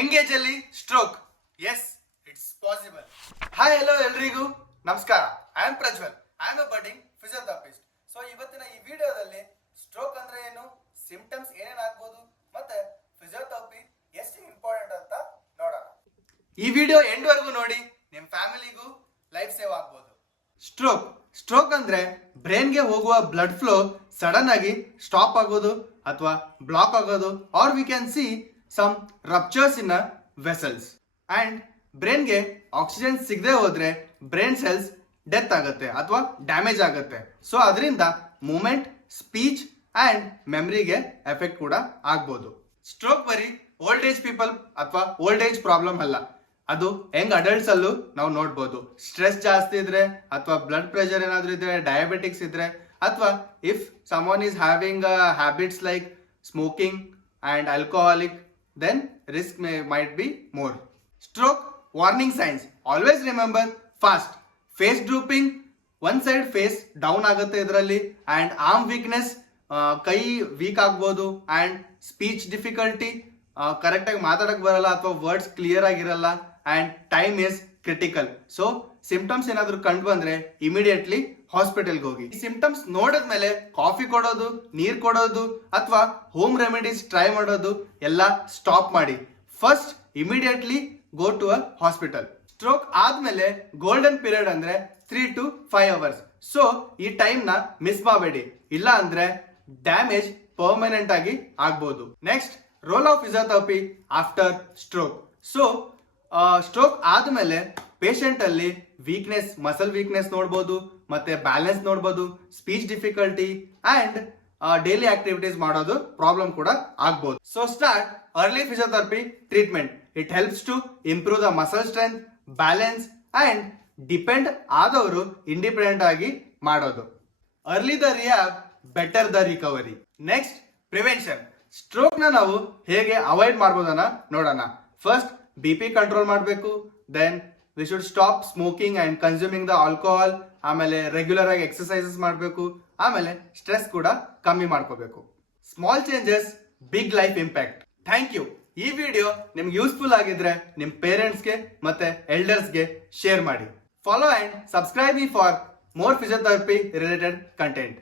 Engage ಅಲ್ಲಿ stroke, yes it's possible. Hi hello ಎಲ್ರಿಗೂ ನಮಸ್ಕಾರ. I am Prajwal. I am a budding physiotherapist. So ಇವತ್ತಿನ ಈ ವಿಡಿಯೋದಲ್ಲಿ ಸ್ಟ್ರೋಕ್ ಅಂದ್ರೆ ಏನು, ಸಿಂಪ್ಟಮ್ಸ್ ಏನೇನಾಗ್ಬೋದು, ಮತ್ತೆ ಫಿಸಿಯೋಥೆರಪಿ ಎಷ್ಟು ಇಂಪಾರ್ಟೆಂಟ್ ಅಂತ ನೋಡೋಣ. ಈ ವಿಡಿಯೋ ಎಂಡ್ ವರೆಗೂ ನೋಡಿ, ನಿಮ್ಮ ಫ್ಯಾಮಿಲಿಗೂ ಲೈಫ್ ಸೇವ್ ಆಗ್ಬೋದು. ಸ್ಟ್ರೋಕ್ ಅಂದ್ರೆ ಬ್ರೈನ್ಗೆ ಹೋಗುವ ಬ್ಲಡ್ ಫ್ಲೋ ಸಡನ್ ಆಗಿ ಸ್ಟಾಪ್ ಆಗೋದು ಅಥವಾ ಬ್ಲಾಕ್ ಆಗೋದು, or we can see some ruptures in vessels. And ಬ್ರೈನ್ಗೆ ಆಕ್ಸಿಜನ್ ಸಿಗದೆ ಹೋದ್ರೆ ಬ್ರೈನ್ ಸೆಲ್ಸ್ ಡೆತ್ ಆಗುತ್ತೆ ಅಥವಾ ಡ್ಯಾಮೇಜ್ ಆಗುತ್ತೆ. ಸೊ ಅದರಿಂದ ಮೂಮೆಂಟ್, ಸ್ಪೀಚ್ ಅಂಡ್ ಮೆಮರಿಗೆ ಎಫೆಕ್ಟ್ ಕೂಡ ಆಗ್ಬೋದು. ಸ್ಟ್ರೋಕ್ ಬರೀ ಓಲ್ಡ್ ಏಜ್ ಪೀಪಲ್ ಅಥವಾ ಓಲ್ಡ್ ಏಜ್ ಪ್ರಾಬ್ಲಮ್ ಅಲ್ಲ, ಅದು ಯಂಗ್ ಅಡಲ್ಟ್ಸ್ ಅಲ್ಲೂ ನಾವು ನೋಡ್ಬೋದು. ಸ್ಟ್ರೆಸ್ ಜಾಸ್ತಿ ಇದ್ರೆ ಅಥವಾ ಬ್ಲಡ್ ಪ್ರೆಷರ್ ಏನಾದ್ರೂ ಇದ್ರೆ, ಡಯಾಬಿಟಿಕ್ಸ್ ಇದ್ರೆ, ಅಥವಾ if someone is having habits like smoking and alcoholic, then risk might be more. Stroke warning signs. Always remember fast face drooping, one side face down ಆಗುತ್ತೆ ಇದರಲ್ಲಿ, and arm weakness, ಕೈ weak ಆಗ್ಬೋದು, and speech difficulty, correct ಆಗಿ ಮಾತಾಡಕ್ ಬರಲ್ಲ ಅಥವಾ words clear ಆಗಿರಲ್ಲ, and time is critical. So symptoms ಏನಾದ್ರು ಕಂಡು ಬಂದ್ರೆ ಇಮಿಡಿಯೇಟ್ಲಿ ಹಾಸ್ಪಿಟಲ್ಗೆ ಹೋಗಿ. ಈ ಸಿಂಪ್ಟಮ್ಸ್ ನೋಡಿದ್ಮೇಲೆ ಕಾಫಿ ಕೊಡೋದು, ನೀರ್ ಕೊಡೋದು ಅಥವಾ ಹೋಮ್ ರೆಮಿಡೀಸ್ ಟ್ರೈ ಮಾಡೋದು ಎಲ್ಲ ಸ್ಟಾಪ್ ಮಾಡಿ. First immediately go to a hospital. Stroke ಆದ್ಮೇಲೆ ಗೋಲ್ಡನ್ ಪೀರಿಯಡ್ ಅಂದ್ರೆ 3 to 5 hours. ಸೊ ಈ ಟೈಮ್ ನ ಮಿಸ್ ಮಾಡಬೇಡಿ, ಇಲ್ಲ ಅಂದ್ರೆ ಡ್ಯಾಮೇಜ್ ಪರ್ಮನೆಂಟ್ ಆಗಿ ಆಗ್ಬೋದು. Next, role of physiotherapy after stroke. So stroke ಆದ್ಮೇಲೆ ಪೇಷಂಟ್ ಅಲ್ಲಿ ವೀಕ್ನೆಸ್, ಮಸಲ್ ವೀಕ್ನೆಸ್ ನೋಡ್ಬೋದು, ಮತ್ತೆ ಬ್ಯಾಲೆನ್ಸ್ ನೋಡ್ಬೋದು, speech difficulty and daily activities ಮಾಡೋದು ಪ್ರಾಬ್ಲಮ್ ಕೂಡ ಆಗ್ಬೋದು. So start early physiotherapy treatment. It helps to improve the muscle strength, balance and depend ಆದವರು independent ಆಗಿ ಮಾಡೋದು. Early the rehab, better the recovery. Next, prevention. Stroke ನ ನಾವು ಹೇಗೆ avoid ಮಾಡ್ಬೋದನ್ನ ನೋಡೋಣ. ಫಸ್ಟ್, ಬಿ ಪಿ ಕಂಟ್ರೋಲ್ ಮಾಡಬೇಕು. Then we should stop smoking and consuming the alcohol. ಆಮೇಲೆ ರೆಗ್ಯುಲರ್ ಆಗಿ ಎಕ್ಸರ್ಸೈಸಸ್ ಮಾಡಬೇಕು. ಆಮೇಲೆ ಸ್ಟ್ರೆಸ್ ಕೂಡ ಕಮ್ಮಿ ಮಾಡ್ಕೋಬೇಕು. Small changes, big life impact. Thank you. ಈ ವಿಡಿಯೋ ನಿಮ್ಗೆ ಯೂಸ್ಫುಲ್ ಆಗಿದ್ರೆ ನಿಮ್ ಪೇರೆಂಟ್ಸ್ಗೆ ಮತ್ತೆ ಎಲ್ಡರ್ಸ್ಗೆ ಶೇರ್ ಮಾಡಿ. Follow and subscribe me for more physiotherapy related content.